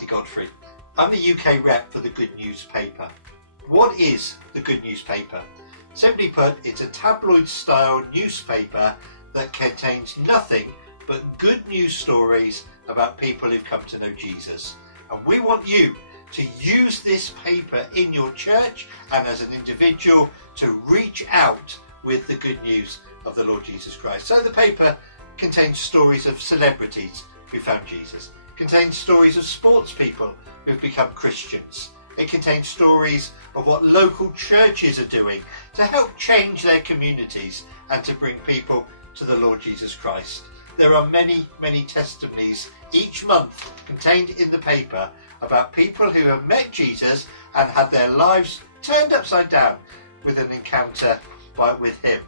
Andy Godfrey. I'm the UK rep for the Good Newspaper. What is the Good Newspaper? Simply put, it's a tabloid-style newspaper that contains nothing but good news stories about people who've come to know Jesus. And we want you to use this paper in your church and as an individual to reach out with the good news of the Lord Jesus Christ. So the paper contains stories of celebrities who found Jesus. It contains stories of sports people who've become Christians. It contains stories of what local churches are doing to help change their communities and to bring people to the Lord Jesus Christ. There are many, many testimonies each month contained in the paper about people who have met Jesus and had their lives turned upside down with an encounter with him.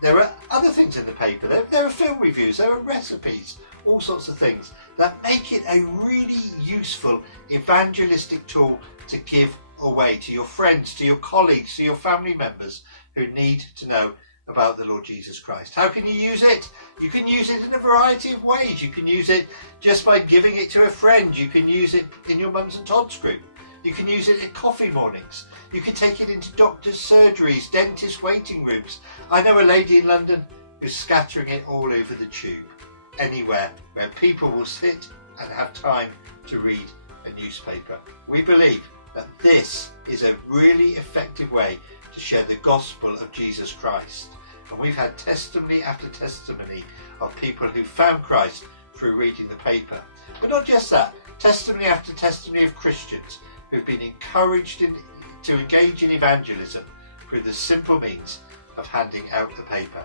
There are other things in the paper. There are film reviews, there are recipes, all sorts of things that make it a really useful evangelistic tool to give away to your friends, to your colleagues, to your family members who need to know about the Lord Jesus Christ. How can you use it? You can use it in a variety of ways. You can use it just by giving it to a friend. You can use it in your mums and Todd's group. You can use it at coffee mornings. You can take it into doctors' surgeries, dentist waiting rooms. I know a lady in London who's scattering it all over the tube, anywhere where people will sit and have time to read a newspaper. We believe that this is a really effective way to share the gospel of Jesus Christ. And we've had testimony after testimony of people who found Christ through reading the paper. But not just that, testimony after testimony of Christians who've been encouraged to engage in evangelism through the simple means of handing out the paper.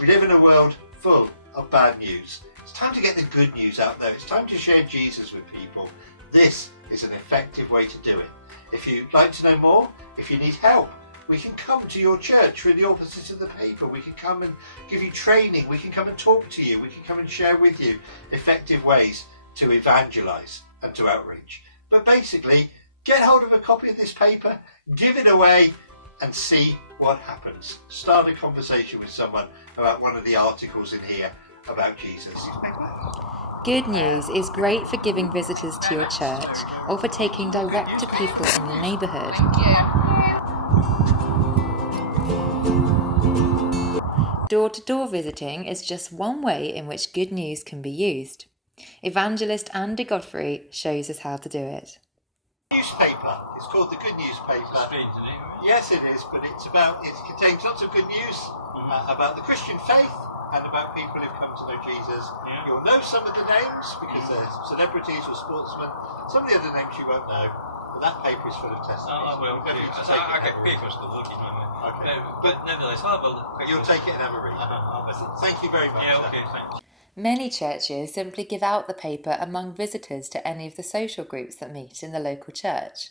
We live in a world full of bad news. It's time to get the good news out there. It's time to share Jesus with people. This is an effective way to do it. If you'd like to know more, if you need help, we can come to your church through the offices of the paper. We can come and give you training. We can come and talk to you. We can come and share with you effective ways to evangelize and to outreach. But basically, get hold of a copy of this paper, give it away, and see what happens. Start a conversation with someone about one of the articles in here about Jesus. Good News is great for giving visitors to your church or for taking direct to people in your neighbourhood. Door-to-door visiting is just one way in which Good News can be used. Evangelist Andy Godfrey shows us how to do it. Newspaper. It's called the Good Newspaper. Strange, isn't it? Yes, it is, but it contains lots of good news about the Christian faith and about people who've come to know Jesus. Yeah. You'll know some of the names because they're celebrities or sportsmen. Some of the other names you won't know. But that paper is full of testimonies. I will. I get papers to look at them. Okay. But nevertheless, I'll have a quick. You'll take it and have a read. Thank you very much. Yeah, okay, thanks. Many churches simply give out the paper among visitors to any of the social groups that meet in the local church.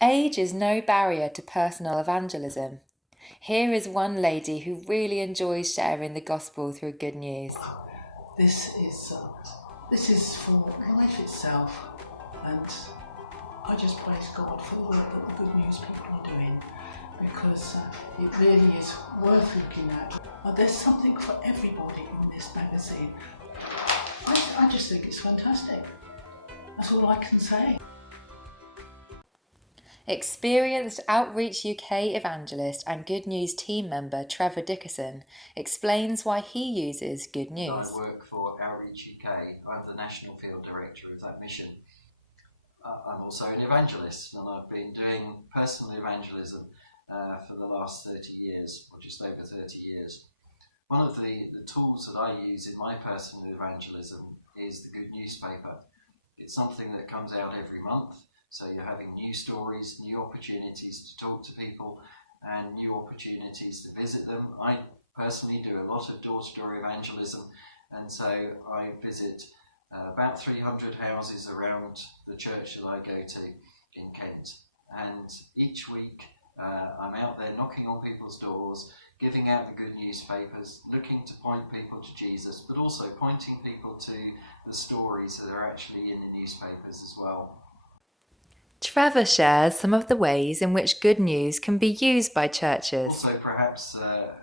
Age is no barrier to personal evangelism. Here is one lady who really enjoys sharing the gospel through Good News. This is for life itself, and I just praise God for the work that the Good News people are doing, because it really is worth looking at. There's something for everybody in this magazine. I just think it's fantastic. That's all I can say. Experienced Outreach UK evangelist and Good News team member Trevor Dickerson explains why he uses Good News. I work for Outreach UK. I'm the National Field Director of that mission. I'm also an evangelist, and I've been doing personal evangelism for the last 30 years, or just over 30 years. One of the tools that I use in my personal evangelism is the Good Newspaper. It's something that comes out every month. So you're having new stories, new opportunities to talk to people, and new opportunities to visit them. I personally do a lot of door-to-door evangelism, and so I visit about 300 houses around the church that I go to in Kent. And each week I'm out there knocking on people's doors, giving out the good newspapers, looking to point people to Jesus, but also pointing people to the stories that are actually in the newspapers as well. Trevor shares some of the ways in which Good News can be used by churches. Also, perhaps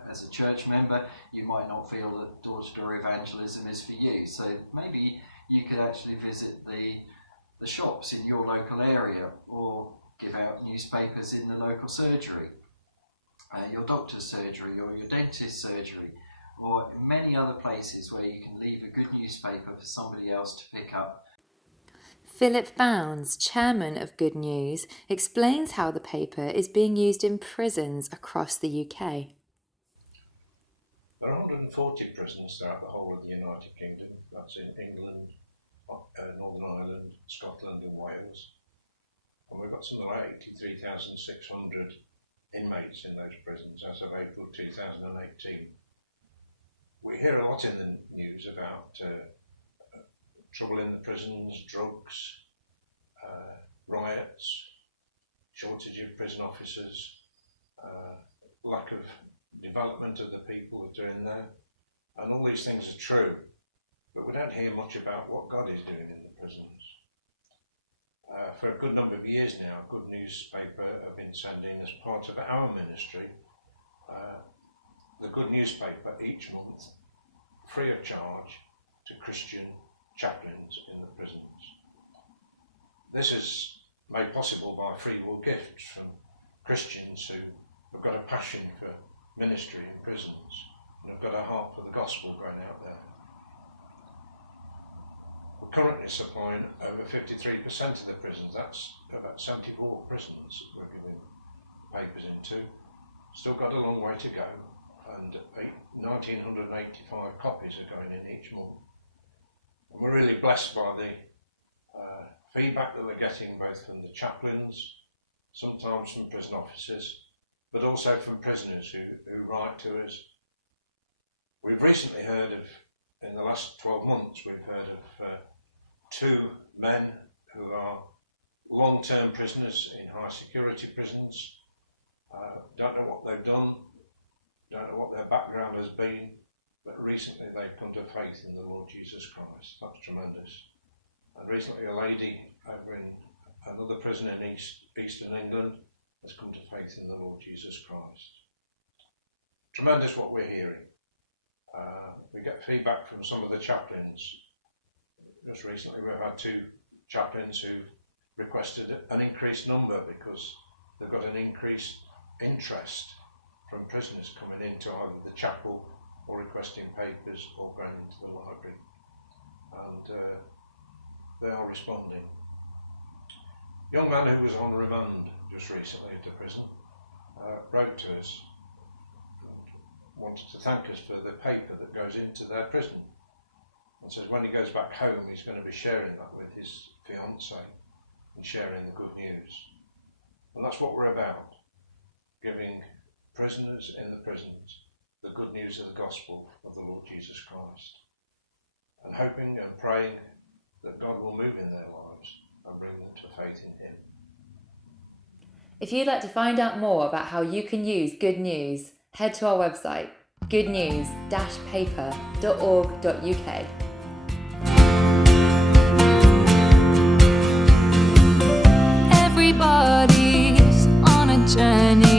as a church member, you might not feel that door-to-door evangelism is for you. So maybe you could actually visit the shops in your local area, or give out newspapers in the local surgery, your doctor's surgery, or your dentist's surgery, or many other places where you can leave a good newspaper for somebody else to pick up. Philip Bounds, chairman of Good News, explains how the paper is being used in prisons across the UK. There are 140 prisons throughout the whole of the United Kingdom. That's in England, Northern Ireland, Scotland and Wales. And we've got something like 83,600 inmates in those prisons as of April 2018. We hear a lot in the news about trouble in the prisons, drugs, riots, shortage of prison officers, lack of development of the people who are in there, and all these things are true, but we don't hear much about what God is doing in the prisons. For a good number of years now, Good Newspaper have been sending, as part of our ministry, the Good Newspaper each month, free of charge, to Christian chaplains in the prisons. This is made possible by free will gifts from Christians who have got a passion for ministry in prisons and have got a heart for the gospel going out there. We're currently supplying over 53% of the prisons. That's about 74 prisons we're giving papers into. Still got a long way to go, and 1,985 copies are going in each month. And we're really blessed by the feedback that we're getting, both from the chaplains, sometimes from prison officers, but also from prisoners who write to us. We've recently heard of, in the last 12 months, we've heard of 2 men who are long-term prisoners in high security prisons. Don't know what they've done, don't know what their background has been, but recently they've come to faith in the Lord Jesus Christ. That's tremendous. And recently a lady over in another prison in Eastern England has come to faith in the Lord Jesus Christ. Tremendous what we're hearing. We get feedback from some of the chaplains. Just recently we've had 2 chaplains who've requested an increased number because they've got an increased interest from prisoners coming into either the chapel or requesting papers or going into the library. And they are responding. A young man who was on remand just recently at the prison wrote to us and wanted to thank us for the paper that goes into their prison, and says when he goes back home he's going to be sharing that with his fiancée and sharing the good news. And that's what we're about, giving prisoners in the prisons the good news of the gospel of the Lord Jesus Christ, and hoping and praying that God will move in their lives and bring them to faith in Him. If you'd like to find out more about how you can use Good News, head to our website, goodnews-paper.org.uk. Everybody's on a journey.